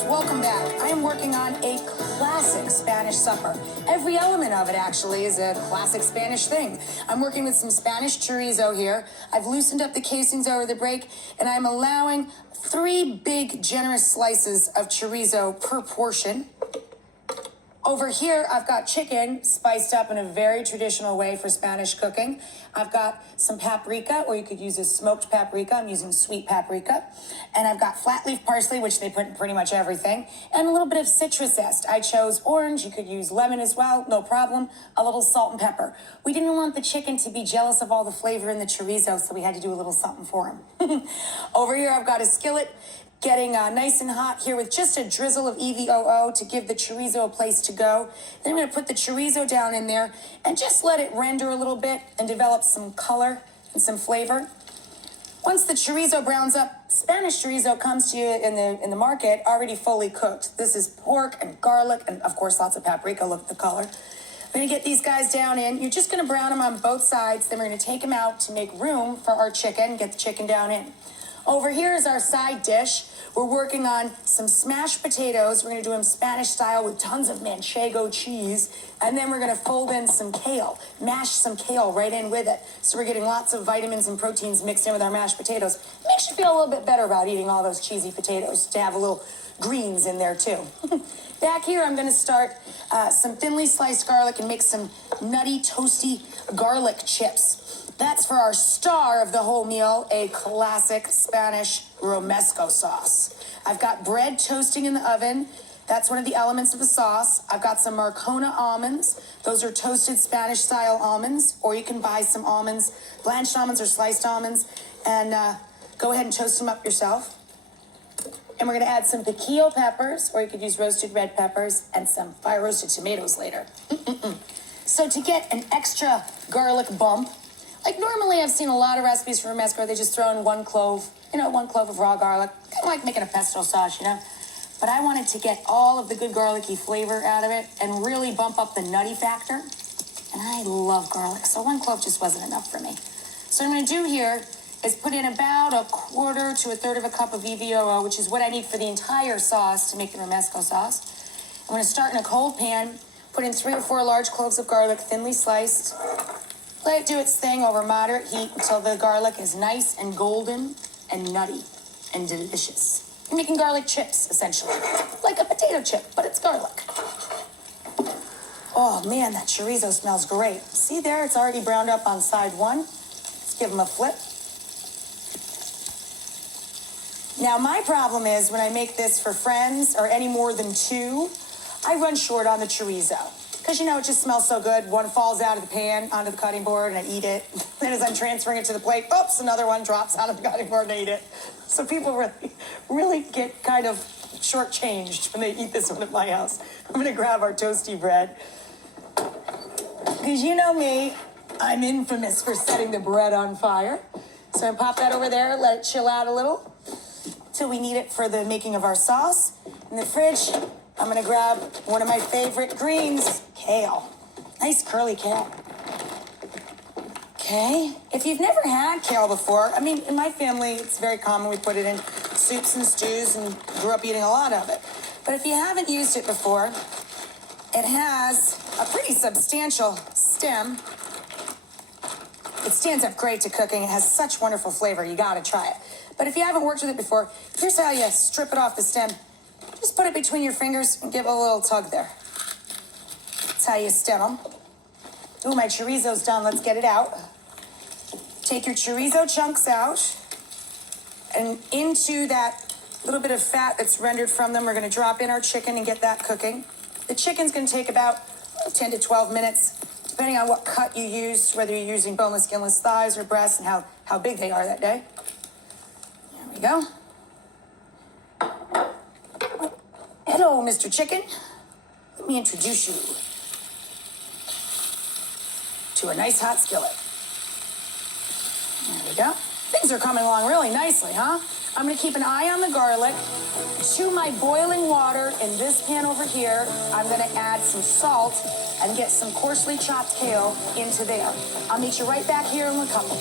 friends, welcome back. I am working on a classic Spanish supper. Every element of it actually is a classic Spanish thing. I'm working with some Spanish chorizo here. I've loosened up the casings over the break, and I'm allowing 3 big generous slices of chorizo per portion. Over here, I've got chicken spiced up in a very traditional way for Spanish cooking. I've got some paprika, or you could use a smoked paprika. I'm using sweet paprika. And I've got flat leaf parsley, which they put in pretty much everything, and a little bit of citrus zest. I chose orange. You could use lemon as well, no problem. A little salt and pepper. We didn't want the chicken to be jealous of all the flavor in the chorizo, so we had to do a little something for him. Over here, I've got a skillet getting nice and hot here with just a drizzle of EVOO to give the chorizo a place to go. Then I'm going to put the chorizo down in there and just let it render a little bit and develop some color and some flavor. Once the chorizo browns up, Spanish chorizo comes to you in the market already fully cooked. This is pork and garlic and, of course, lots of paprika. Look at the color. I'm going to get these guys down in. You're just going to brown them on both sides. Then we're going to take them out to make room for our chicken, get the chicken down in. Over here is our side dish. We're working on some smashed potatoes. We're going to do them Spanish style with tons of manchego cheese. And then we're going to fold in some kale, mash some kale right in with it. So we're getting lots of vitamins and proteins mixed in with our mashed potatoes. It makes you feel a little bit better about eating all those cheesy potatoes, to have a little greens in there too. Back here, I'm going to start some thinly sliced garlic and make some nutty, toasty garlic chips. That's for our star of the whole meal, a classic Spanish romesco sauce. I've got bread toasting in the oven. That's one of the elements of the sauce. I've got some Marcona almonds. Those are toasted Spanish-style almonds, or you can buy some almonds, blanched almonds or sliced almonds, and go ahead and toast them up yourself. And we're going to add some piquillo peppers, or you could use roasted red peppers, and some fire-roasted tomatoes later. So to get an extra garlic bump, like normally I've seen a lot of recipes for romesco where they just throw in 1 clove, one clove of raw garlic, kind of like making a pesto sauce, But I wanted to get all of the good garlicky flavor out of it and really bump up the nutty factor. And I love garlic, so 1 clove just wasn't enough for me. So what I'm going to do here is put in about 1/4 to 1/3 of a cup of EVOO, which is what I need for the entire sauce to make the romesco sauce. I'm going to start in a cold pan, put in 3 or 4 large cloves of garlic, thinly sliced. Let it do its thing over moderate heat until the garlic is nice and golden and nutty and delicious. You're making garlic chips, essentially. Like a potato chip, but it's garlic. Oh, man, that chorizo smells great. See there? It's already browned up on side 1. Let's give them a flip. Now, my problem is when I make this for friends or any more than 2, I run short on the chorizo. Because, it just smells so good. One falls out of the pan onto the cutting board, and I eat it. Then as I'm transferring it to the plate, oops, another one drops out of the cutting board, and I eat it. So people really get kind of shortchanged when they eat this one at my house. I'm going to grab our toasty bread. Because you know me, I'm infamous for setting the bread on fire. So I'm going to pop that over there, let it chill out a little till we need it for the making of our sauce. In the fridge, I'm going to grab one of my favorite greens, kale. Nice curly kale. Okay. If you've never had kale before, in my family, it's very common. We put it in soups and stews and grew up eating a lot of it. But if you haven't used it before, it has a pretty substantial stem. It stands up great to cooking. It has such wonderful flavor. You got to try it. But if you haven't worked with it before, here's how you strip it off the stem. Just put it between your fingers and give it a little tug there. That's how you stem them. Ooh, my chorizo's done. Let's get it out. Take your chorizo chunks out. And into that little bit of fat that's rendered from them, we're going to drop in our chicken and get that cooking. The chicken's going to take about 10 to 12 minutes, depending on what cut you use, whether you're using boneless, skinless thighs or breasts and how big they are that day. There we go. Hello, Mr. Chicken. Let me introduce you to a nice hot skillet. There we go. Things are coming along really nicely, huh? I'm going to keep an eye on the garlic. To my boiling water in this pan over here, I'm going to add some salt and get some coarsely chopped kale into there. I'll meet you right back here in a couple.